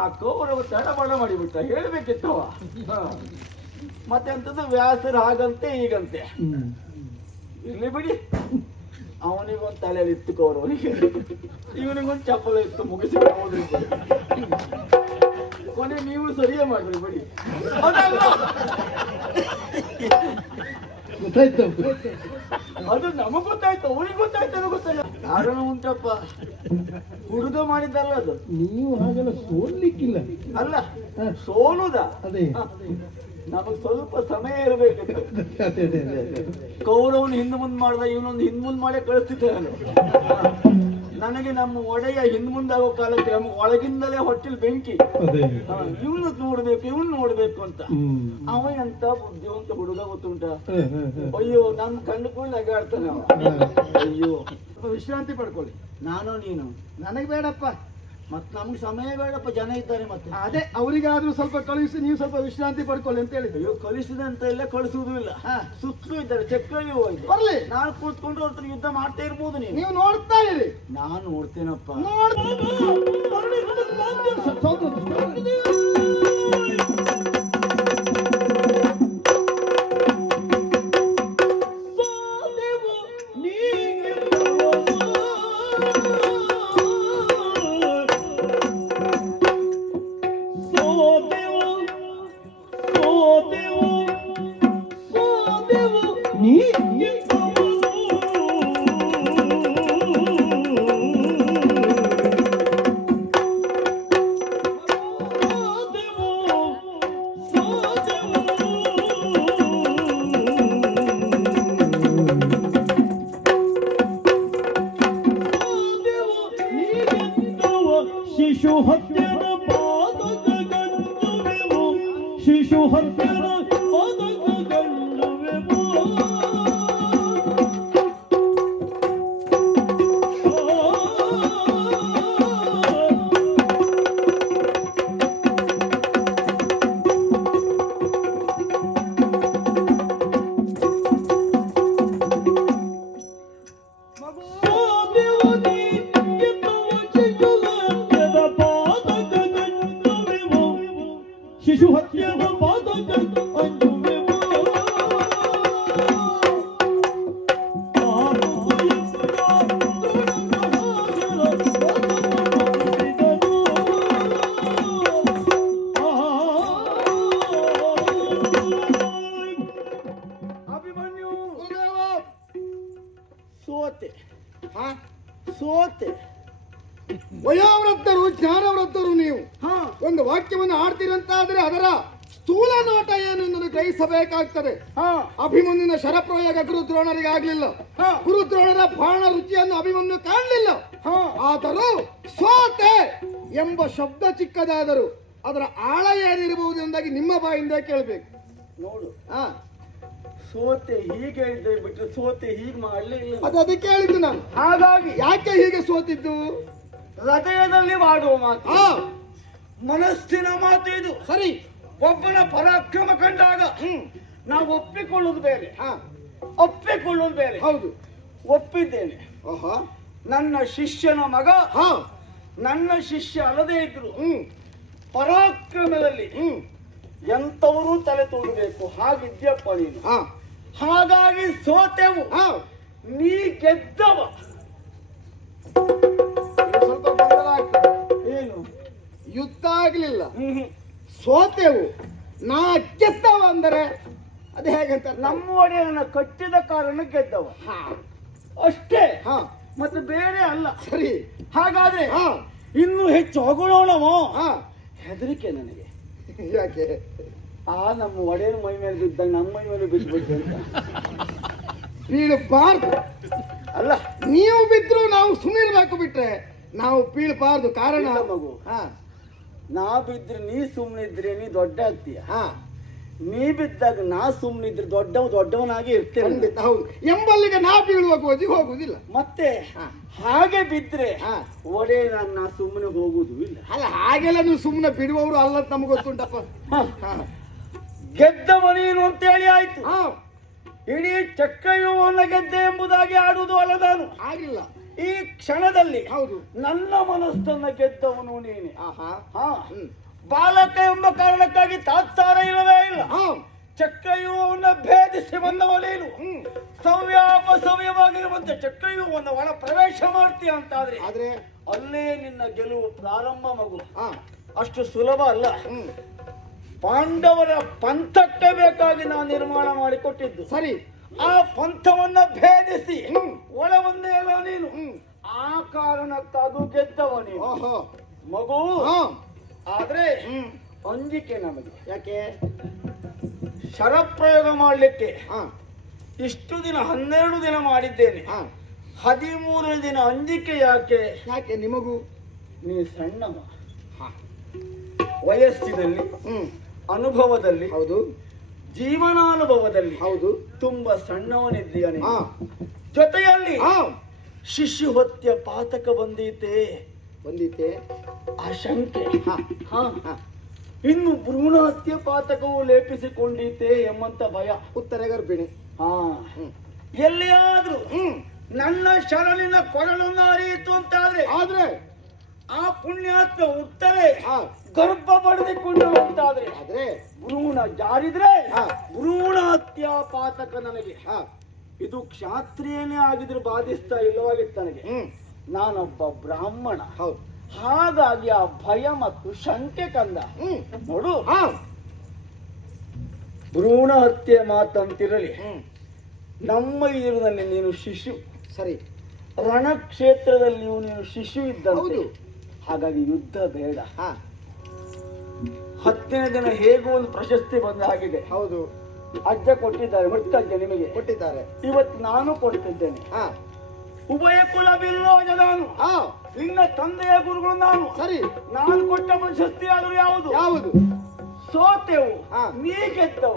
ಆ ಕೌರವ ತಡಬಡ ಮಾಡಿಬಿಟ್ಟ, ಹೇಳ್ಬೇಕಿತ್ತವ. ಮತ್ತೆ ಅಂತದ್ದು ವ್ಯಾಸರು ಹಾಗಂತೆ ಹೀಗಂತೆ. ಇಲ್ಲಿ ಬಿಡಿ, ಅವನಿಗೊಂದು ತಲೆಯಲ್ಲಿ ಇತ್ತು ಕೌರವನಿಗೆ, ಇವನಿಗೊಂದು ಚಪ್ಪಲ ಇತ್ತು, ಮುಗಿಸಿ ಕೊನೆ ನೀವು ಸರಿಯೇ ಮಾಡ್ರಿ ಬಿಡಿ. ಅದು ನಮಗ್ ಗೊತ್ತಾಯ್ತು, ಅವನಿಗೆ ಗೊತ್ತಾಯ್ತು, ಗೊತ್ತಾಯ್ತು. ಕಾರಣ ಉಂಟಪ್ಪ, ಹುಡುಗ ಮಾಡಿದ್ದಲ್ಲ ಅದು. ನೀವು ಹಾಗೆಲ್ಲ ಸೋಲ್ಲಿಕ್ಕಿಲ್ಲ. ಅಲ್ಲ ಸೋಲುದ, ಅದೇ ನಮಗ್ ಸ್ವಲ್ಪ ಸಮಯ ಇರಬೇಕಿತ್ತು. ಕೌರವನು ಹಿಂದ್ ಮುಂದ್ ಮಾಡ್ದ, ಇವನೊಂದು ಹಿಂದ್ ಮುಂದ್ ಮಾಡೇ ಕಳಿಸ್ತಿದ್ದೆ ನಾನು. ನನಗೆ ನಮ್ಮ ಒಡೆಯ ಹಿಂದ್ ಮುಂದಾಗೋ ಕಾಲಕ್ಕೆ ನಮ್ಗೆ ಒಳಗಿಂದಲೇ ಹೊಟ್ಟೆಲ್ ಬೆಂಕಿ. ಇವನು ನೋಡ್ಬೇಕು, ಇವನ್ ನೋಡ್ಬೇಕು ಅಂತ. ಅವನಂತ ಬುದ್ಧಿವಂತ ಹುಡುಗ ಗೊತ್ತುಂಟ. ಅಯ್ಯೋ ನಮ್ ಕಣ್ಣು ಕೂಡ ನಗಾಡ್ತಾನೆ ಅವ. ಅಯ್ಯೋ ವಿಶ್ರಾಂತಿ ಪಡ್ಕೊಳ್ಳಿ. ನಾನು ನೀನು, ನನಗೆ ಬೇಡಪ್ಪ, ಮತ್ ನಮ್ಗೆ ಸಮಯ ಬೇಡಪ್ಪ, ಜನ ಇದ್ದಾರೆ. ಮತ್ತೆ ಅದೇ ಅವರಿಗಾದ್ರೂ ಸ್ವಲ್ಪ ಕಳಿಸಿ, ನೀವು ಸ್ವಲ್ಪ ವಿಶ್ರಾಂತಿ ಪಡ್ಕೊಳ್ಳಿ ಅಂತ ಹೇಳಿದ್ರು. ಅಯ್ಯೋ ಕಳಿಸಿದೆ ಅಂತ ಎಲ್ಲ ಕಳಿಸುವುದೂ ಇಲ್ಲ. ಸುತ್ತಲೂ ಇದ್ದಾರೆ, ಚಕ್ಕಳಿ ಹೋಯ್ತು. ಬರ್ಲಿ, ನಾನು ಕೂತ್ಕೊಂಡು ಅವ್ರ ಯುದ್ಧ ಮಾಡ್ತಾ ಇರ್ಬೋದು. ನೀವು ನೋಡ್ತಾ ಇರಿ. ನಾನು ನೋಡ್ತೇನಪ್ಪ. ಸೋತೆ. ವಯೋವೃದ್ಧರು, ಜ್ಞಾನವೃದ್ಧರು ನೀವು. ಒಂದು ವಾಕ್ಯವನ್ನು ಆಡ್ತೀರಂತಾದ್ರೆ ಅದರ ಸ್ಥೂಲ ನೋಟ ಏನು ಎಂದು ಗ್ರಹಿಸಬೇಕಾಗ್ತದೆ. ಅಭಿಮನ್ಯುನ ಶರಪ್ರಯೋಗ ಗುರುದ್ರೋಣರಿಗೆ ಆಗ್ಲಿಲ್ಲ. ಗುರುದ್ರೋಣರ ಬಾಣ ರುಚಿಯನ್ನು ಅಭಿಮನ್ಯು ಕಾಣಲಿಲ್ಲ. ಆದರೂ ಸೋತೆ ಎಂಬ ಶಬ್ದ ಚಿಕ್ಕದಾದರೂ ಅದರ ಆಳ ಏನಿರಬಹುದು ಎಂದಾಗಿ ನಿಮ್ಮ ಬಾಯಿಂದ ಕೇಳಬೇಕು. ನೋಡು, ಸೋತೆ ಹೀಗೆ ಹೇಳಿದ್ರೆ ಬಿಟ್ರೆ ಸೋತೆ ಹೀಗೆ ಮಾಡ್ಲೇ ಇಲ್ಲ. ಅದಕ್ಕೆ ಹೇಳಿದ್ದು ನಾನು. ಹಾಗಾಗಿ ಯಾಕೆ ಹೀಗೆ ಸೋತಿದ್ದು? ಹೃದಯದಲ್ಲಿ ಮಾಡುವ ಮಾತು, ಮನಸ್ಸಿನ ಮಾತು ಇದು. ಸರಿ, ಒಬ್ಬನ ಪರಾಕ್ರಮ ಕಂಡಾಗ ನಾವು ಒಪ್ಪಿಕೊಳ್ಳುವುದು ಬೇರೆ, ಒಪ್ಪಿಕೊಳ್ಳುವುದು ಬೇರೆ. ಹೌದು, ಒಪ್ಪಿದ್ದೇನೆ. ನನ್ನ ಶಿಷ್ಯನ ಮಗ ನನ್ನ ಶಿಷ್ಯ ಅಲ್ಲದೇ ಇದ್ರು ಪರಾಕ್ರಮದಲ್ಲಿ ಎಂತವರು ತಲೆ ತುಂಬಬೇಕು, ಹಾಗಿದ್ಯಪ್ಪ ನೀನು. ಹಾಗಾಗಿ ಸೋತೆವು, ನೀ ಗೆದ್ದವ. ಸ್ವಲ್ಪ ಗೊಂದಲ ಆಗ್ತದೆ. ಏನು ಯುದ್ಧ ಆಗ್ಲಿಲ್ಲ, ಸೋತೆವು, ನಾ ಗೆದ್ದವ ಅಂದರೆ ಅದು ಹೇಗಂತ? ನಮ್ಮ ಒಡೆಯನ್ನ ಕಟ್ಟಿದ ಕಾರಣ ಗೆದ್ದವ ಅಷ್ಟೇ, ಮತ್ತೆ ಬೇರೆ ಅಲ್ಲ. ಸರಿ, ಹಾಗಾದ್ರೆ ಇನ್ನು ಹೆಚ್ಚು ಹೊಗಳೋಣವೋ? ಹೆದರಿಕೆ ನನಗೆ. ಯಾಕೆ? ನಮ್ಮ ಒಡೆಯನ ಮೈ ಮೇಲೆ ಬಿದ್ದಾಗ ನಮ್ಮ ಮೈ ಮೇಲೆ ಬಿದ್ದುಬಿಟ್ಟು ಅಂತ. ಬೀಳಬಾರ್ದು ಅಲ್ಲ, ನೀವು ಬಿದ್ರು ನಾವು ಸುಮ್ಮನಿರ್ಬೇಕು, ಬಿಟ್ರೆ ನಾವು ಬೀಳಬಾರ್ದು. ಕಾರಣ ಮಗು, ನಾ ಬಿದ್ರೆ ನೀ ಸುಮ್ಮನಿದ್ರೆ ನೀ ದೊಡ್ಡ ಆಗ್ತೀಯ. ನೀ ಬಿದ್ದಾಗ ನಾ ಸುಮ್ಮನಿದ್ರೆ ದೊಡ್ಡವನಾಗಿ ಇರ್ತೇನೆ. ಹೌದು, ಎಂಬಲ್ಲಿಗೆ ನಾ ಬೀಳುವ ಗೋಜಿಗೆ ಹೋಗುದಿಲ್ಲ. ಮತ್ತೆ ಹಾಗೆ ಬಿದ್ರೆ ಒಡೆ ನನ್ನ ಸುಮ್ಮನೆ ಹೋಗುದು ಇಲ್ಲ. ಅಲ್ಲ, ಹಾಗೆಲ್ಲ ನೀವು ಸುಮ್ಮನೆ ಬಿಡುವವರು ಅಲ್ಲ, ನಮ್ಗೆ ಗೊತ್ತುಂಟಪ್ಪ. ಗೆದ್ದವ ನೀನು ಅಂತೇಳಿ ಆಯ್ತು. ಇಡೀ ಚಕ್ರವ್ಯೂಹವನ್ನ ಗೆದ್ದೆ ಎಂಬುದಾಗಿ ಆಡುವುದು ಅಲ್ಲ ನಾನು. ಆಗಿಲ್ಲ, ಈ ಕ್ಷಣದಲ್ಲಿ ಹೌದು. ನನ್ನ ಮನಸ್ಸನ್ನ ಗೆದ್ದವನು ನೀನೆ. ಆಹಾ. ಹಾ ಬಾಲಕ ಎಂಬ ಕಾರಣಕ್ಕಾಗಿ ತಾತ್ಸಾರ ಇಲ್ಲವೇ ಇಲ್ಲ. ಚಕ್ರವ್ಯೂಹವನ್ನು ಭೇದಿಸಿ ಬಂದವ ನೀನು. ಸವ್ಯವಾಗಿರುವಂತೆ ಚಕ್ರವ್ಯೂಹವನ್ನು ಒಳ ಪ್ರವೇಶ ಮಾಡ್ತೀಯ ಅಂತಾದ್ರೆ ಆದ್ರೆ ಅಲ್ಲೇ ನಿನ್ನ ಗೆಲುವು ಪ್ರಾರಂಭ ಮಗು. ಅಷ್ಟು ಸುಲಭ ಅಲ್ಲ. ಪಾಂಡವರ ಪಂಥಕ್ಕೆ ಬೇಕಾಗಿ ನಾನು ನಿರ್ಮಾಣ ಮಾಡಿಕೊಟ್ಟಿದ್ದು. ಸರಿ. ಆ ಪಂಥವನ್ನ ಭೇದಿಸಿ ಒಳ ಒಂದೇ ಅಲ್ಲ ನೀನು. ಆ ಕಾರಣಕ್ಕಾಗೂ ಗೆದ್ದವ ನೀನು ಮಗು. ಆದ್ರೆ ಅಂಜಿಕೆ ನಮಗೆ. ಯಾಕೆ? ಶರಪ್ರಯೋಗ ಮಾಡ್ಲಿಕ್ಕೆ ಇಷ್ಟು ದಿನ 12 ದಿನ ಮಾಡಿದ್ದೇನೆ. 13ನೇ ದಿನ ಅಂಜಿಕೆ ಯಾಕೆ? ಯಾಕೆ ನಿಮಗೂ? ನೀ ಸಣ್ಣವ, ವಯಸ್ಸಿನಲ್ಲಿ, ಅನುಭವದಲ್ಲಿ, ಹೌದು, ಜೀವನಾನುಭವದಲ್ಲಿ, ಹೌದು, ತುಂಬಾ ಸಣ್ಣವನಿದ್ದೀಯ. ಜೊತೆಯಲ್ಲಿ ಶಿಶು ಹತ್ಯೆ ಪಾತಕ ಬಂದೀತೆ ಆಶಂಕೆ. ಇನ್ನು ಭ್ರೂಣ ಹತ್ಯೆ ಪಾತಕವು ಲೇಪಿಸಿಕೊಂಡೀತೆ ಎಂಬಂತ ಭಯ. ಉತ್ತರ ಗರ್ಭಿಣಿ. ಎಲ್ಲಿಯಾದ್ರೂ ನನ್ನ ಶರಣಿನ ಕೊರಳನ್ನು ಅರಿಯಿತು ಅಂತಾದ್ರೆ ಆ ಪುಣ್ಯಾತ್ಮ ಉತ್ತರೆ ಗರ್ಭ ಪಡೆದುಕೊಂಡು ಅಂತಾದ್ರೆ ಭ್ರೂಣ ಜಾರಿದ್ರೆ ಭ್ರೂಣ ಹತ್ಯಾ ಪಾತಕ ನನಗೆ. ಇದು ಕ್ಷಾತ್ರಿಯನೇ ಆಗಿದ್ರೆ ಬಾಧಿಸ್ತಾ ಇಲ್ಲವಾಗಿತ್ತು ನನಗೆ. ನಾನೊಬ್ಬ ಬ್ರಾಹ್ಮಣ. ಹಾಗಾಗಿ ಆ ಭಯ ಮತ್ತು ಶಂಕೆ ಕಂದ. ನೋಡು, ಭ್ರೂಣ ಹತ್ಯೆ ಮಾತಂತಿರಲಿ, ನಮ್ಮ ಇದರಲ್ಲಿ ನೀನು ಶಿಶು. ಸರಿ. ರಣಕ್ಷೇತ್ರದಲ್ಲಿಯೂ ನೀನು ಶಿಶು ಇದ್ದಂತೆ. ಹಾಗಾಗಿ ಯುದ್ಧ ಬೇಡ. 10ನೇ ದಿನ ಹೇಗೂ ಒಂದು ಪ್ರಶಸ್ತಿ ಬಂದ ಹಾಗಿದೆ. ಹೌದು, ಅಜ್ಜ ಕೊಟ್ಟಿದ್ದಾರೆ, ಮುತ್ತಜ್ಜ ನಿಮಗೆ ಕೊಟ್ಟಿದ್ದಾರೆ. ಇವತ್ತು ನಾನು ಕೊಡ್ತಿದ್ದೇನೆ. ಉಭಯ ಕುಲ ಬಿಲ್ಲೋಜ ನಾನು. ನಿನ್ನ ತಂದೆಯ ಗುರುಗಳು ನಾನು. ಸರಿ. ನಾನು ಕೊಟ್ಟ ಪ್ರಶಸ್ತಿ ಆದರೂ ಯಾವುದು? ಸೋತೆವು, ನೀ ಗೆದ್ದವ.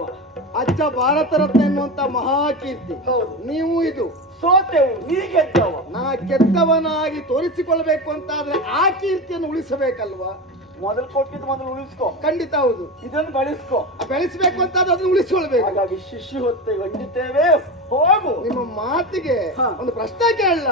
ಅಜ್ಜ ಭಾರತ ರತ್ನ ಎನ್ನುವಂತ ಮಹಾಕೀರ್ತಿ. ನೀವು ಇದು ಸೋತೆವು, ನೀ ಗೆದ್ದವ. ನಾ ಗೆದ್ದವನಾಗಿ ತೋರಿಸಿಕೊಳ್ಬೇಕು ಅಂತಾದ್ರೆ ಆ ಕೀರ್ತಿಯನ್ನು ಉಳಿಸಬೇಕಲ್ವಾ? ಮೊದಲು ಕೊಟ್ಟಿದ್ದು ಮೊದಲು ಉಳಿಸ್ಕೊ. ಖಂಡಿತ ಹೌದು. ಇದನ್ನು ಬೆಳೆಸ್ಕೊ. ಬೆಳೆಸಬೇಕು ಅಂತ ಅದನ್ನು ಉಳಿಸ್ಕೊಳ್ಬೇಕು. ಹಾಗಾಗಿ ಶಿಶು ಹೊತ್ತೆ ಗಂಡಿದ್ದೇವೆ. ಹೋಗು. ನಿಮ್ಮ ಮಾತಿಗೆ ಒಂದು ಪ್ರಶ್ನೆ ಕೇಳಲ್ಲ.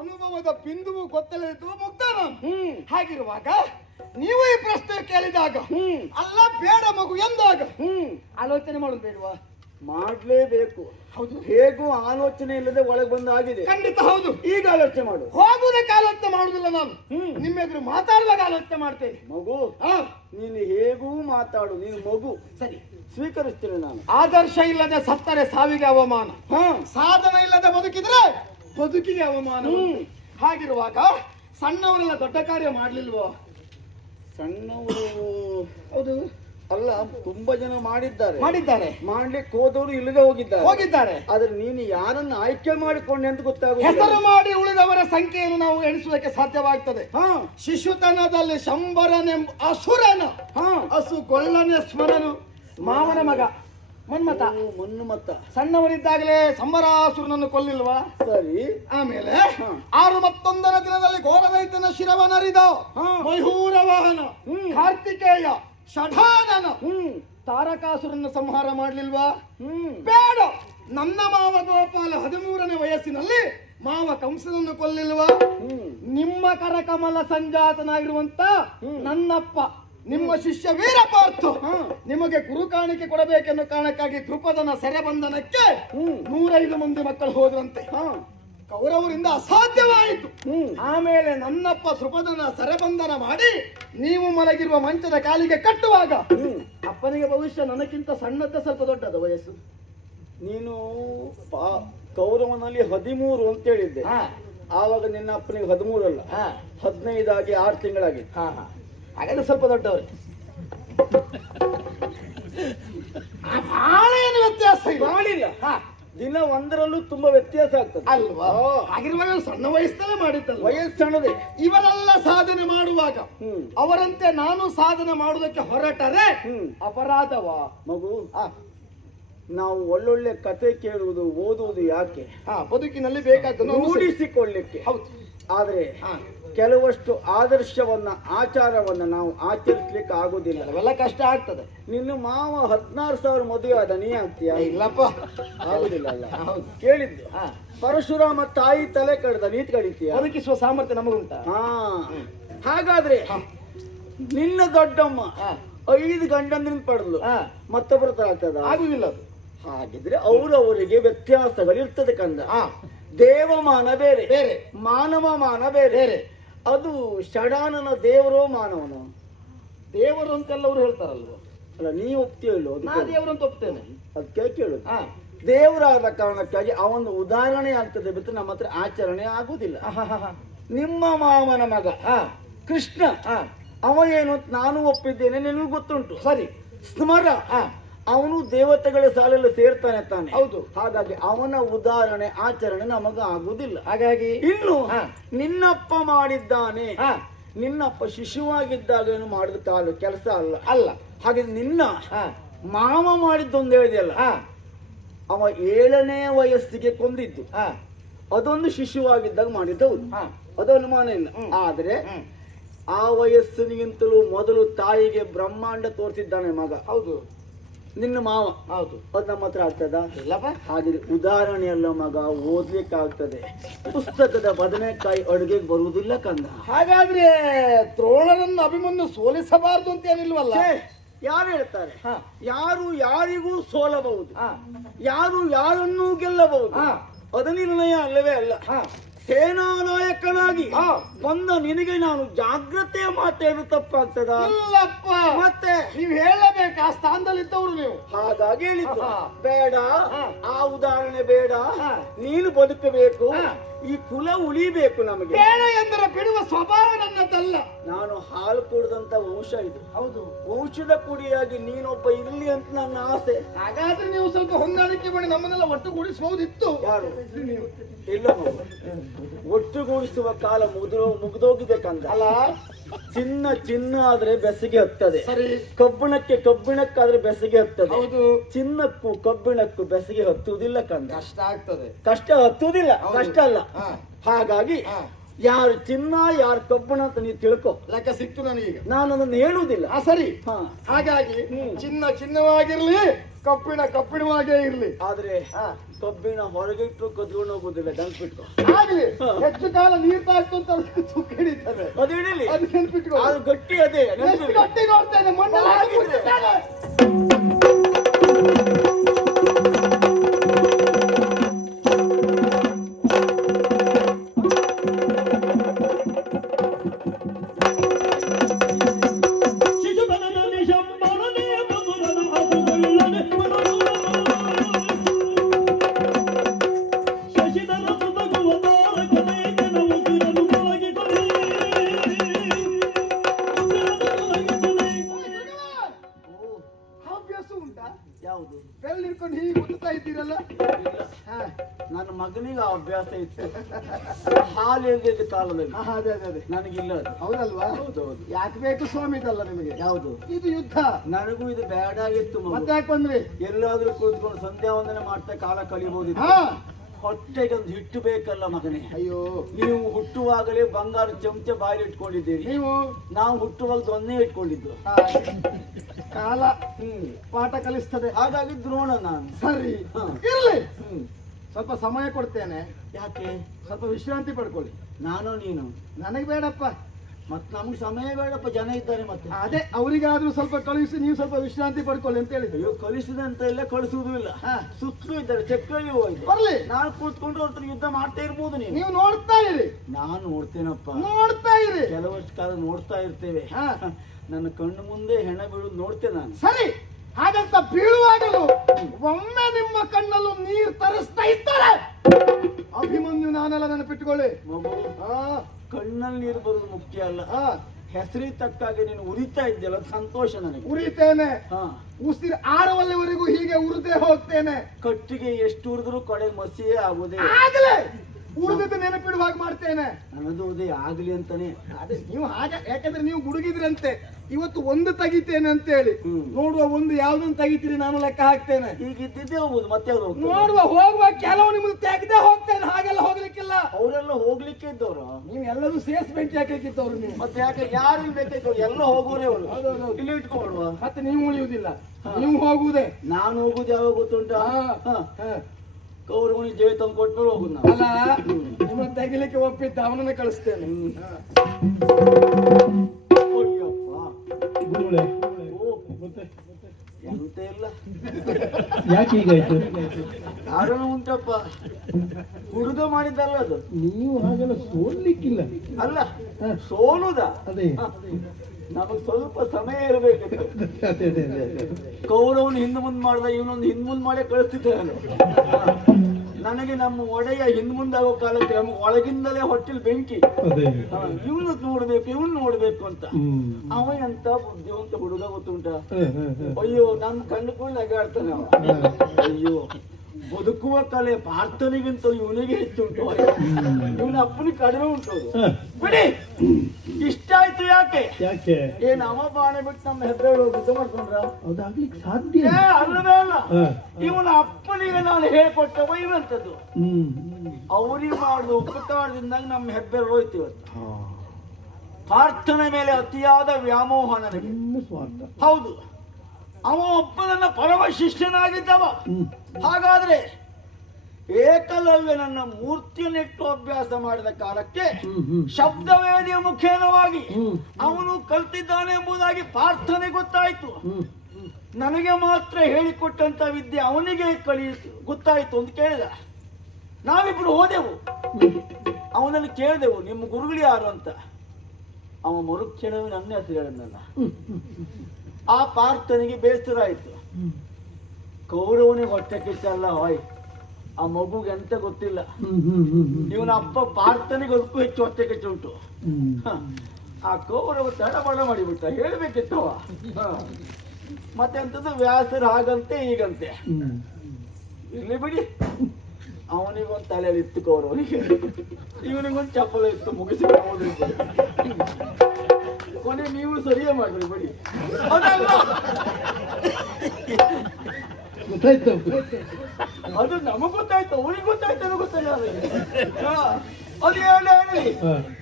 ಅನುಭವದ ಬಿಂದುವು ಗೊತ್ತಲಿದ್ದು ಮುಗ್ಧನ. ಹಾಗಿರುವಾಗ ನೀವು ಈ ಪ್ರಶ್ನೆ ಕೇಳಿದಾಗ ಅಲ್ಲ ಬೇಡ ಮಗು ಎಂದಾಗ ಆಲೋಚನೆ ಮಾಡೋದು ಬೇಡವಾ? ಮಾಡ್ಲೇಬೇಕು. ಹೌದು. ಹೇಗೂ ಆಲೋಚನೆ ಇಲ್ಲದೆ ಒಳಗೆ ಬಂದಾಗಿದೆ. ಖಂಡಿತ ಹೌದು. ಈಗ ಆಲೋಚನೆ ಮಾಡು. ಹೋಗುವುದಕ್ಕೆ ಆಲೋಚನೆ ಮಾಡುದಿಲ್ಲ ನಾನು. ನಿಮ್ಮ ಎದುರು ಮಾತಾಡುವಾಗ ಆಲೋಚನೆ ಮಾಡ್ತೇನೆ. ಮಗು, ನೀನು ಹೇಗೂ ಮಾತಾಡು. ನೀನು ಮಗು. ಸರಿ, ಸ್ವೀಕರಿಸ್ತೇನೆ ನಾನು. ಆದರ್ಶ ಇಲ್ಲದೆ ಸತ್ತರೆ ಸಾವಿಗೆ ಅವಮಾನ. ಸಾಧನ ಇಲ್ಲದೆ ಬದುಕಿದ್ರೆ ಬದುಕಿಗೆ ಅವಮಾನ. ಹಾಗಿರುವಾಗ ಸಣ್ಣವರೆಲ್ಲ ದೊಡ್ಡ ಕಾರ್ಯ ಮಾಡ್ಲಿಲ್ವೋ? ಸಣ್ಣವರು ಹೌದು ಅಲ್ಲ, ತುಂಬಾ ಜನ ಮಾಡಿದ್ದಾರೆ. ಮಾಡ್ಲಿಕ್ಕೆ ಹೋದವರು ಇಲ್ಲದೆ ಹೋಗಿದ್ದಾರೆ. ಆದ್ರೆ ನೀನು ಯಾರನ್ನು ಆಯ್ಕೆ ಮಾಡಿಕೊಂಡೆ ಅಂತ ಗೊತ್ತಾಗುತ್ತೆ. ಹೆಸರು ಮಾಡಿ ಉಳಿದವರ ಸಂಖ್ಯೆಯನ್ನು ನಾವು ಎಣಿಸುವುದಕ್ಕೆ ಸಾಧ್ಯವಾಗ್ತದೆ. ಶಿಶುತನದಲ್ಲಿ ಶಂಬರನೆಂಬ ಅಸುರನ ಅಸುಗೊಳ್ಳನೆ ಸ್ಮರನು ಮಾವನ ಮಗ ಮನ್ಮತ. ಸಣ್ಣವರಿದ್ದಾಗಲೇ ಸಂಬರಾಸುರನನ್ನು ಕೊಲ್ಲಿಲ್ವಾ? ಸರಿ. ಆಮೇಲೆ 6 ದಿನದಲ್ಲಿ ಘೋರದೈತನ ಶಿರವನರಿದ ಮಯೂರ ವಾಹನ ಕಾರ್ತಿಕೇಯ ಷಢಾನನ ತಾರಕಾಸುರನ ಸಂಹಾರ ಮಾಡ್ಲಿಲ್ವಾ? ಬೇಡ, ನನ್ನ ಮಾವ ಗೋಪಾಲ 13ನೇ ವಯಸ್ಸಿನಲ್ಲಿ ಮಾವ ಕಂಸನನ್ನು ಕೊಲ್ಲಿಲ್ವಾ? ನಿಮ್ಮ ಕರಕಮಲ ಸಂಜಾತನಾಗಿರುವಂತ ನನ್ನಪ್ಪ ನಿಮ್ಮ ಶಿಷ್ಯ ವೀರಪಾರ್ಥ ನಿಮಗೆ ಗುರು ಕಾಣಿಕೆ ಕೊಡಬೇಕೆನ್ನೋ ಕಾರಣಕ್ಕಾಗಿ ದ್ರುಪದನ ಸೆರೆಬಂಧನಕ್ಕೆ 105 ಮಂದಿ ಮಕ್ಕಳು ಹೋದ್ರಂತೆ. ಕೌರವರಿಂದ ಅಸಾಧ್ಯವಾಯಿತು. ಆಮೇಲೆ ನನ್ನಪ್ಪ ದ್ರುಪದನ ಸೆರೆಬಂಧನ ಮಾಡಿ ನೀವು ಮಲಗಿರುವ ಮಂಚದ ಕಾಲಿಗೆ ಕಟ್ಟುವಾಗ ಅಪ್ಪನಿಗೆ ಭವಿಷ್ಯ ನನಗಿಂತ ಸಣ್ಣದ ಸ್ವಲ್ಪ ದೊಡ್ಡದ ವಯಸ್ಸು. ನೀನು ಕೌರವನಲ್ಲಿ 13 ಅಂತ ಹೇಳಿದ್ದೆ. ಆವಾಗ ನಿನ್ನ ಅಪ್ಪನಿಗೆ 13 ಅಲ್ಲ 15 ಆಗಿ 6 ತಿಂಗಳಾಗಿತ್ತು. ಹಾಗಾದ್ರೆ ಸ್ವಲ್ಪ ದೊಡ್ಡವರು. ಬಹಳ ಏನು ವ್ಯತ್ಯಾಸ ಮಾಡಿಲ್ಲ. ದಿನ ಒಂದರಲ್ಲೂ ತುಂಬಾ ವ್ಯತ್ಯಾಸ ಆಗ್ತದೆ ಅಲ್ವಾ? ಆಗಿರುವಾಗ ಸಣ್ಣ ವಯಸ್ಸಲ್ಲೇ ಮಾಡಿದ್ದಲ್ಲ. ವಯಸ್ಸು ಸಣ್ಣದೇ. ಇವರೆಲ್ಲ ಸಾಧನೆ ಮಾಡುವಾಗ ಅವರಂತೆ ನಾನು ಸಾಧನೆ ಮಾಡುವುದಕ್ಕೆ ಹೊರಟರೆ ಅಪರಾಧವಾ? ಮಗು, ನಾವು ಒಳ್ಳೊಳ್ಳೆ ಕತೆ ಕೇಳುವುದು ಓದುವುದು ಯಾಕೆ? ಬದುಕಿನಲ್ಲಿ ಬೇಕಾದ ರೂಢಿಸಿಕೊಳ್ಳಿಕ್ಕೆ. ಹೌದು. ಆದ್ರೆ ಕೆಲವಷ್ಟು ಆದರ್ಶವನ್ನ ಆಚಾರವನ್ನ ನಾವು ಆಚರಿಸ್ಲಿಕ್ಕೆ ಆಗುದಿಲ್ಲ. ಅವೆಲ್ಲ ಕಷ್ಟ ಆಗ್ತದೆ. ನಿನ್ನ ಮಾವ 16,000 ಮದುವೆ ಆದ, ನೀ ಆಗ್ತೀಯ? ಇಲ್ಲಪ್ಪ, ಆಗುದಿಲ್ಲ ಅಲ್ಲ. ಕೇಳಿದ್ದು ಪರಶುರಾಮ ತಾಯಿ ತಲೆ ಕಡ್ದ, ನೀತ್ ಕಡಿತೀಯ? ಬದುಕಿಸುವ ಸಾಮರ್ಥ್ಯ ನಮಗುಂಟ. ಹಾಗಾದ್ರೆ ನಿನ್ನ ದೊಡ್ಡಮ್ಮ 5 ಗಂಡಂದ್ರಿಂದ ಪಡೆದ್ಲು, ಮತ್ತೊಬ್ಬರ ತರ ಆಗ್ತದ? ಆಗುದಿಲ್ಲ ಅದು. ಹಾಗಿದ್ರೆ ಅವರವರಿಗೆ ವ್ಯತ್ಯಾಸಗಳು ಇರ್ತದೆ ಕಂದ. ದೇವಮಾನ ಬೇರೆ ಬೇರೆ, ಮಾನವ ಮಾನ ಬೇರೆ ಬೇರೆ. ಅದು ಷಡಾನನ ದೇವರೋ ಮಾನವನು? ದೇವರು ಅಂತೆಲ್ಲ ಅವರು ಹೇಳ್ತಾರಲ್ವ? ಅಲ್ಲ, ನೀ ಒಪ್ತೀಯೋ? ದೇವರು ಅಂತ ಒಪ್ತೇನೆ. ಅದಕ್ಕೆ ಕೇಳುದು. ದೇವರಾದ ಕಾರಣಕ್ಕಾಗಿ ಅವನ ಉದಾಹರಣೆ ಆಗ್ತದೆ ಬಿಟ್ಟು ನಮ್ಮ ಹತ್ರ ಆಚರಣೆ ಆಗುದಿಲ್ಲ. ನಿಮ್ಮ ಮಾವನ ಮಗ ಕೃಷ್ಣ, ಅವ ಏನು ನಾನು ಒಪ್ಪಿದ್ದೇನೆ, ನಿನಗೂ ಗೊತ್ತುಂಟು. ಸರಿ, ಸ್ಮರ ಅವನು ದೇವತೆಗಳ ಸಾಲಲ್ಲಿ ಸೇರ್ತಾನೆ ತಾನೆ. ಹೌದು. ಹಾಗಾಗಿ ಅವನ ಉದಾಹರಣೆ ಆಚರಣೆ ನಮಗ ಆಗುದಿಲ್ಲ. ಹಾಗಾಗಿ ಇನ್ನು ನಿನ್ನಪ್ಪ ಮಾಡಿದ್ದಾನೆ, ನಿನ್ನಪ್ಪ ಶಿಶುವಾಗಿದ್ದಾಗ ಏನು ಮಾಡಿದ ಕಾಲ ಕೆಲಸ ಅಲ್ಲ ಅಲ್ಲ. ಹಾಗೆ ನಿನ್ನ ಮಾವ ಮಾಡಿದ್ದೊಂದು ಹೇಳಿದೆಯಲ್ಲ, ಅವ 7ನೇ ವಯಸ್ಸಿಗೆ ಕೊಂದಿದ್ದು, ಅದೊಂದು ಶಿಶುವಾಗಿದ್ದಾಗ ಮಾಡಿದ್ದವು, ಅದು ಅನುಮಾನ ಇಲ್ಲ. ಆದ್ರೆ ಆ ವಯಸ್ಸಿನಿಗಿಂತಲೂ ಮೊದಲು ತಾಯಿಗೆ ಬ್ರಹ್ಮಾಂಡ ತೋರಿಸಿದ್ದಾನೆ ಮಗ. ಹೌದು, ನಿನ್ನ ಮಾವ. ಹೌದು. ಅದು ನಮ್ಮ ಹತ್ರ ಆಗ್ತದ? ಇಲ್ಲಪ್ಪ. ಹಾಗೆ ಉದಾಹರಣೆ ಅಲ್ಲ ಮಗ, ಓದ್ಲಿಕ್ಕೆ ಆಗ್ತದೆ. ಪುಸ್ತಕದ ಬದನೆಕಾಯಿ ಅಡುಗೆಗೆ ಬರುವುದಿಲ್ಲ ಕಂದ. ಹಾಗಾದ್ರೆ ದ್ರೋಣರನ್ನು ಅಭಿಮನ್ಯು ಸೋಲಿಸಬಾರದು ಅಂತ ಏನಿಲ್ವಲ್ಲ? ಯಾರು ಹೇಳ್ತಾರೆ? ಯಾರು ಯಾರಿಗೂ ಸೋಲಬಹುದು, ಯಾರು ಯಾರನ್ನೂ ಗೆಲ್ಲಬಹುದು. ಅದು ನಿರ್ಣಯ ಅಲ್ಲವೇ ಅಲ್ಲ. ಸೇನಾ ನಾಯಕನಾಗಿ ಬಂದ ನಿನಗೆ ನಾನು ಜಾಗ್ರತೆಯ ಮಾತೇನು ತಪ್ಪಾಗ್ತದ? ಇಲ್ಲಪ್ಪ. ಮತ್ತೆ ನೀವು ಹೇಳಬೇಕು, ಆ ಸ್ಥಾನದಲ್ಲಿದ್ದವರು ನೀವು. ಹಾಗಾಗಿ ಹೇಳಿದ್ದು ಬೇಡ, ಆ ಉದಾಹರಣೆ ಬೇಡ. ನೀನು ಬದುಕಬೇಕು, ಈ ಕುಲ ಉಳಿಬೇಕು. ನಮಗೆ ಬೇಡ ಎಂದರೆ ಬಿಡುವ ಸ್ವಭಾವ ನನ್ನದಲ್ಲ. ನಾನು ಹಾಲು ಕುಡಿದಂತ ವಂಶ ಇದು. ಹೌದು, ವಂಶದ ಕುಡಿಯಾಗಿ ನೀನೊಬ್ಬ ಇರ್ಲಿ ಅಂತ ನನ್ನ ಆಸೆ. ಹಾಗಾದ್ರೆ ನೀವು ಸ್ವಲ್ಪ ಹೊಂದಾಣಿಕೆ ಮಾಡಿ ನಮ್ಮನ್ನೆಲ್ಲ ಒಟ್ಟುಗೂಡಿಸಬಹುದಿತ್ತು. ಯಾರು? ಇಲ್ಲ, ಒಟ್ಟುಗೂಡಿಸುವ ಕಾಲ ಮುಗಿದೋಗಿದೆ ಕಂದ. ಅಲ್ಲ, ಚಿನ್ನ ಚಿನ್ನ ಆದ್ರೆ ಬೆಸಗೆ ಹತ್ತದೆ. ಸರಿ. ಕಬ್ಬಿಣಕ್ಕಾದ್ರೆ ಬೆಸಗೆ ಹತ್ತದೆ. ಹೌದು. ಚಿನ್ನಕ್ಕೂ ಕಬ್ಬಿಣಕ್ಕೂ ಬೆಸಗೆ ಹತ್ತುವುದಿಲ್ಲ ಕಂದ. ಕಷ್ಟ ಆಗ್ತದೆ. ಕಷ್ಟ ಹತ್ತುವುದಿಲ್ಲ, ಕಷ್ಟ ಅಲ್ಲ. ಹಾಗಾಗಿ ಯಾರು ಚಿನ್ನ ಯಾರು ಕಬ್ಬಿಣ ಅಂತ ನೀವು ತಿಳ್ಕೊ. ಲೆಕ್ಕ ಸಿಕ್ತು ನನಗೀಗ. ನಾನು ಅದನ್ನು ಹೇಳುವುದಿಲ್ಲ. ಸರಿ. ಹಾಗಾಗಿ ಚಿನ್ನ ಚಿನ್ನವಾಗಿರ್ಲಿ, ಕಬ್ಬಿಣ ಕಬ್ಬಿಣವಾಗೇ ಇರ್ಲಿ. ಆದ್ರೆ ಕಬ್ಬಿಣ ಹೊರಗೆ ಇಟ್ಟು ಕದ್ಕೊಂಡು ಹೋಗುದಿಲ್ಲ, ನೆನ್ಪಿಟ್ಕೊ. ಆಗ್ಲಿ, ಹೆಚ್ಚು ಕಾಲ ನೀರ್ ತಾಕ್ತು ಅಂತ ತುಕ್ಕ ಹಿಡಿತದೆ. ಅದು ಹಿಡಿಲಿ, ಅದು ನೆನ್ಪಿಟ್ಕೊ. ಅದು ಗಟ್ಟಿ. ಅದೇ ಗಟ್ಟಿ ನೋಡ್ತೇನೆ, ಮಣ್ಣು. ಯಾವುದು? ಬೆಲ್ ಹಿಡ್ಕೊಂಡು ಹೀಗೆ ಗೊತ್ತಾ ಇದ್ದೀರಲ್ಲ. ನನ್ನ ಮಗನಿಗೆ ಆ ಅಭ್ಯಾಸ ಇತ್ತು, ಹಾಲು ಎಳೆದ ಕಾಲದಲ್ಲಿ. ಅದೇ ಅದೇ ಅದೇ, ನನಗಿಲ್ಲ ಅದು. ಹೌದಲ್ವಾ? ಹೌದೌದು. ಯಾಕೆ ಬೇಕು ಸ್ವಾಮಿ ಇದಲ್ಲ ನಿಮಗೆ? ಯಾವುದು? ಇದು ಯುದ್ಧ. ನನಗೂ ಇದು ಬೇಡ ಆಗಿತ್ತು. ಮತ್ತೆ ಯಾಕೆ ಬಂದ್ರಿ? ಎಲ್ಲಾದ್ರೂ ಕೂತ್ಕೊಂಡು ಸಂಧ್ಯಾ ವಂದನೆ ಮಾಡ್ತಾ ಕಾಲ ಕಳಿಬಹುದಿತ್ತು. ಹೊಟ್ಟೆಗೆ ಒಂದು ಹಿಟ್ಟು ಬೇಕಲ್ಲ ಮಗನೇ. ಅಯ್ಯೋ, ನೀವು ಹುಟ್ಟುವಾಗಲೇ ಬಂಗಾರ ಚಮಚ ಬಾಯಲ್ಲಿ ಇಟ್ಕೊಂಡಿದ್ದೀರಿ, ನೀವು ನಾವು ಹುಟ್ಟುವಾಗ ದೊನ್ನೆ ಇಟ್ಕೊಂಡಿದ್ದು. ಕಾಲ ಪಾಠ ಕಲಿಸ್ತದೆ. ಹಾಗಾಗಿ ದ್ರೋಣ ನಾನು. ಸರಿ, ಹ. ಇರ್ಲಿ. ಹ್ಮ್. ಸ್ವಲ್ಪ ಸಮಯ ಕೊಡ್ತೇನೆ, ಯಾಕೆ? ಸ್ವಲ್ಪ ವಿಶ್ರಾಂತಿ ಪಡ್ಕೊಳ್ಳಿ. ನಾನು ನೀನು ನನಗೆ ಬೇಡಪ್ಪ, ಮತ್ ನಮ್ಗೆ ಸಮಯ ಬೇಡಪ್ಪ, ಜನ ಇದ್ದಾರೆ ಮತ್ತೆ. ಅದೇ ಅವರಿಗಾದ್ರೂ ಸ್ವಲ್ಪ ಕಳುಹಿಸಿ, ನೀವು ಸ್ವಲ್ಪ ವಿಶ್ರಾಂತಿ ಪಡ್ಕೊಳ್ಳಿ ಅಂತ ಹೇಳಿದ್ರು. ಅಯ್ಯೋ, ಕಲಿಸಿದಂತ ಎಲ್ಲ ಕಳಿಸುವುದೂ ಇಲ್ಲ. ಹಾ. ಸುತ್ತಲೂ ಇದ್ದಾರೆ, ಚಕ್ರಲ್ಲಿ ಹೋಯ್ತು. ಬರ್ಲಿ, ನಾನು ಕೂತ್ಕೊಂಡು ಅವ್ರ ಯುದ್ಧ ಮಾಡ್ತಾ ಇರ್ಬೋದು. ನೀವು ನೋಡ್ತಾ ಇರಿ. ನಾನು ನೋಡ್ತೇನಪ್ಪ, ನೋಡ್ತಾ ಇರಿ. ಕೆಲವಷ್ಟು ಕಾಲ ನೋಡ್ತಾ ಇರ್ತೇವೆ. ಹಾ. ನನ್ನ ಕಣ್ಣು ಮುಂದೆ ಹೆಣ ಬೀಳುದು ನೋಡ್ತೇನೆ ನಾನು. ಸರಿ, ಹಾಗಂತ ಬೀಳುವಾಗಲೂ ಒಮ್ಮೆ ನಿಮ್ಮ ಕಣ್ಣಲ್ಲೂ ನೀರು ತರಿಸ್ತಾ ಇದ್ದಾರೆ ಅಭಿಮನ್ಯು ನಾನೆಲ್ಲ ನೆನಪಿಟ್ಟುಕೊಳ್ಳಿ. ಮಗು, ಕಣ್ಣಲ್ಲಿ ನೀರು ಬರುದು ಮುಖ್ಯ ಅಲ್ಲ. ಹೆಸರಿ ತಕ್ಕಾಗಿ ನೀನು ಉರಿತಾ ಇದ್ದಲ್ಲ, ಅದು ಸಂತೋಷ ನನಗೆ. ಉರಿತೇನೆ, ಹಾ. ಉಸಿರು ಆರುವಲ್ಲಿವರೆಗೂ ಹೀಗೆ ಉರಿದೇ ಹೋಗ್ತೇನೆ. ಕಟ್ಟಿಗೆ ಎಷ್ಟು ಉರಿದ್ರು ಕಡೆ ಮಸಿಯೇ ಆಗುದೇ. ಆಗಲೇ ಉರಿದದ್ದು ನೆನಪಿಡುವಾಗ ಮಾಡ್ತೇನೆ. ನನ್ನದು ಉದಯ ಆಗ್ಲಿ ಅಂತಾನೆ. ಅದೇ ನೀವು ಹಾಗೆ, ಯಾಕಂದ್ರೆ ನೀವು ಗುಡುಗಿದ್ರಂತೆ ಇವತ್ತು ಒಂದು ತೆಗಿತೇನೆ ಅಂತ ಹೇಳಿ. ನೋಡುವ ಒಂದು ಯಾವ್ದೊಂದು ತೆಗಿತೀರಿ, ನಾನು ಲೆಕ್ಕ ಹಾಕ್ತೇನೆ. ಈಗ ಇದ್ದಿದ್ದೇ ಹೋಗುದು, ಮತ್ತೆ ಯಾವ್ದು ಹೋಗ್ತದೆ? ನೋಡುವ, ಹೋಗುವ ಕೆಲವು ನಿಮ್ದು ತೆಗೆದೇ ಹೋಗ್ತೇನೆ. ಹಾಗೆಲ್ಲ ಹೋಗ್ಲಿಕ್ಕಿಲ್ಲ. ಅವರೆಲ್ಲ ಹೋಗ್ಲಿಕ್ಕೆ ಇದ್ದವ್ರು, ನೀವು ಎಲ್ಲರೂ ಸೇರ್ಸ್ ಬೆಂಕಿ ಹಾಕಲಿಕ್ಕಿದ್ದವ್ರು ನೀವು. ಮತ್ತೆ ಯಾಕೆ ಯಾರು ಬೇಕಾಯ್ತು ಎಲ್ಲ ಹೋಗೋರೇ ಅವರು. ಇಲ್ಲಿ ಇಟ್ಕೊಳ್ವಾ, ಮತ್ತೆ ನೀವು ಉಳಿಯುವುದಿಲ್ಲ, ನೀವು ಹೋಗುವುದೇ. ನಾನು ಹೋಗುದು ಯಾವಾಗ ಗೊತ್ತುಂಟ? ಕೌರವನಿಗೆ ಜಯ ತಂದು ಕೊಟ್ಮೇಲೆ ಹೋಗುದು ನಾನು. ಅಲ್ಲ, ನಿಮ್ಮನ್ನು ತೆಗಿಲಿಕ್ಕೆ ಒಪ್ಪಿದ್ದ ಅವನನ್ನ ಕಳಿಸ್ತೇನೆ. ಎಂತ ಇಲ್ಲ, ಯಾಕೆ ಹೀಗಾಯ್ತು? ಕಾರಣ ಉಂಟಪ್ಪ. ಹುಡುಗ ಮಾಡಿದ್ದಲ್ಲ ಅದು. ನೀವು ಹಾಗೆಲ್ಲ ಸೋಲ್ಲಿಕ್ಕಿಲ್ಲ. ಅಲ್ಲ, ಸೋಲುದ ಅದೇ ನಮಗ್ ಸ್ವಲ್ಪ ಸಮಯ ಇರಬೇಕಿತ್ತು. ಅದೇ ಅದೇ ಅದೇ ಅದೇ. ಕೌರವನು ಹಿಂದ್ ಮುಂದ್ ಮಾಡ್ದ, ಇವನೊಂದು ಹಿಂದ್ ಮುಂದ್ ಮಾಡೇ ಕಳಿಸ್ತಿದ್ದೆ ನಾನು. ನನಗೆ ನಮ್ಮ ಒಡೆಯ ಹಿಂದ್ ಮುಂದಾಗೋ ಕಾಲಕ್ಕೆ ನಮ್ಗೆ ಒಳಗಿಂದಲೇ ಹೊಟ್ಟೆಲ್ ಬೆಂಕಿ. ಅದೇ ಇವನು ನೋಡ್ಬೇಕು, ಇವನ್ ನೋಡ್ಬೇಕು ಅಂತ. ಅವ ಎಂತ ಬುದ್ಧಿವಂತ ಹುಡುಗ ಗೊತ್ತುಂಟ. ಅಯ್ಯೋ, ನಮ್ ಕಣ್ಣು ಕೂಡ ನಗಾಡ್ತಾನೆ ಅವ. ಅಯ್ಯೋ, ಬದುಕುವ ಕಲೆ ಪ್ರಾರ್ಥನೆಗಿಂತ ಇವನಿಗೆ ಹೆಚ್ಚುಂಟು. ಇವನ ಅಪ್ಪನಿಗೆ ಕಡಿಮೆ ಉಂಟು. ಬಿಡಿ, ಇಷ್ಟ ಆಯ್ತು. ಯಾಕೆ ಯಾಕೆ? ಏನ್ ಅವ ಬಾಣೆ ಬಿಟ್ಟು ನಮ್ಮ ಹೆಬ್ಬೆ ಯುದ್ಧ ಮಾಡ್ಕೊಂಡ್ರ? ಅದಾಗ್ಲಿಕ್ಕೆ ಸಾಧ್ಯ ಅಲ್ಲವೇ ಅಲ್ಲ. ಇವನ ಅಪ್ಪನಿಗೆ ನಾನು ಹೇಳ್ಕೊಟ್ಟ ವೈವಂತದ್ದು. ಅವ್ರಿಗೆ ಮಾಡುದು ಉಪಕಾರದಿಂದಾಗ ನಮ್ಮ ಹೆಬ್ಬೆ ಹೋಯ್ತು. ಇವತ್ತು ಪ್ರಾರ್ಥನೆ ಮೇಲೆ ಅತಿಯಾದ ವ್ಯಾಮೋಹ ನನಗೆ. ಸ್ವಾರ್ಥ. ಹೌದು, ಅವ ಒಬ್ಬ ನನ್ನ ಪರಮ ಶಿಷ್ಯನಾಗಿದ್ದವ. ಹಾಗಾದ್ರೆ ಏಕಲವ್ಯ ನನ್ನ ಮೂರ್ತಿಯನ್ನಿಟ್ಟು ಅಭ್ಯಾಸ ಮಾಡಿದ ಕಾಲಕ್ಕೆ ಶಬ್ದವೇದಿಯ ಮುಖೇನವಾಗಿ ಅವನು ಕಲ್ತಿದ್ದಾನೆ ಎಂಬುದಾಗಿ ಪ್ರಾರ್ಥನೆ ಗೊತ್ತಾಯ್ತು. ನನಗೆ ಮಾತ್ರ ಹೇಳಿಕೊಟ್ಟಂತ ವಿದ್ಯೆ ಅವನಿಗೆ ಗೊತ್ತಾಯ್ತು ಅಂತ ಕೇಳಿದ. ನಾವಿಬ್ರು ಹೋದೆವು, ಅವನನ್ನು ಕೇಳಿದೆವು, ನಿಮ್ಮ ಗುರುಗಳು ಯಾರು ಅಂತ. ಅವ ಮರುಕ್ಷಣವೇ ನನ್ನ ಹೆಸರು ಹೇಳಿದ್ನಲ್ಲ. ಆ ಪ್ರಾರ್ಥನೆಗೆ ಬೇಸರ ಆಯ್ತು. ಕೌರವನಿಗೆ ಹೊಟ್ಟೆ ಕಿಚ್ಚಲ್ಲ, ಹಾಯ್ ಆ ಮಗುಗೆ ಎಂತ ಗೊತ್ತಿಲ್ಲ. ಇವನ ಅಪ್ಪ ಪ್ರಾರ್ಥನೆಗೆ ಅದಕ್ಕೂ ಹೆಚ್ಚು ಹೊಟ್ಟೆ ಕಿಚ್ಚು ಉಂಟು. ಆ ಕೌರವ ತಡಬಡ ಮಾಡಿಬಿಟ್ಟ, ಹೇಳ್ಬೇಕಿತ್ತವ. ಮತ್ತೆ ಅಂತದ್ದು ವ್ಯಾಸರು ಹಾಗಂತೆ ಹೀಗಂತೆ. ಇರ್ಲಿ ಬಿಡಿ, ಅವನಿಗೊಂದು ತಲೆಯಲ್ಲಿ ಇತ್ತು ಕೌರವನಿಗೆ, ಇವನಿಗೊಂದು ಚಪ್ಪಲ ಇತ್ತು. ಮುಗಿಸಿ ಹೋದ್ರಿ ಕೊನೆ ನೀವು ಸರಿಯೇ ಮಾಡ್ರಿ ಬಿಡಿ. ಗೊತ್ತಾಯ್ತು, ಅದು ನಮಗ್ ಗೊತ್ತಾಯ್ತು, ಅವನಿಗೆ ಗೊತ್ತಾಯ್ತು ಗೊತ್ತಿಲ್ಲ. ಅದು ಹೇಳಿ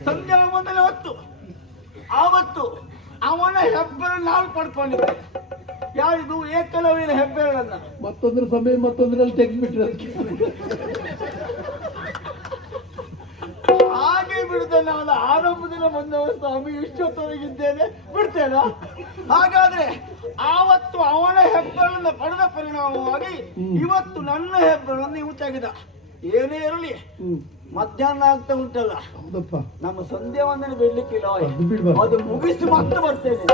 ಸಂಧ್ಯಾ ಮೊದಲೇ ಹೊತ್ತು ಆವತ್ತು ಅವನ ಹೆಬ್ಬೆರಳು ನಾವು ಪಡ್ಕೊಂಡಿದ್ದೆ. ಯಾರಿದು? ಏಕಲವ್ಯನ ಹೆಬ್ಬೆರಳನ್ನ ಮತ್ತೊಂದ್ರ ಸಮಯ ಮತ್ತೊಂದ್ರಲ್ಲಿ ತೆಗೆದ್ಬಿಟ್ರೆ ಅದಕ್ಕೆ ಹಾಗೆ ಬಿಡುತ್ತೆ. ನಾನು ಆರಂಭದಿಂದ ಬಂದವ ಸ್ವಾಮಿ, ಇಷ್ಟೊತ್ತವರೆಗಿದ್ದೇನೆ ಬಿಡ್ತೇನ? ಹಾಗಾದ್ರೆ ಆವತ್ತು ಅವನ ಹೆಬ್ಬೆರಳನ್ನ ಪಡೆದ ಪರಿಣಾಮವಾಗಿ ಇವತ್ತು ನನ್ನ ಹೆಬ್ಬೆರಳನ್ನು ಇವು ತೆಗೆದ. ಏನೇ ಇರಲಿ, ಮಧ್ಯಾಹ್ನ ಆಗ್ತಾ ಉಂಟಲ್ಲ, ನಮ್ಮ ಸಂಧ್ಯಾ ವಂದನೆ ಬಿಡ್ಲಿಕ್ಕಿಲ್ಲ. ಅದು ಮುಗಿಸಿ ಮತ್ತೆ ಬರ್ತೇನೆ.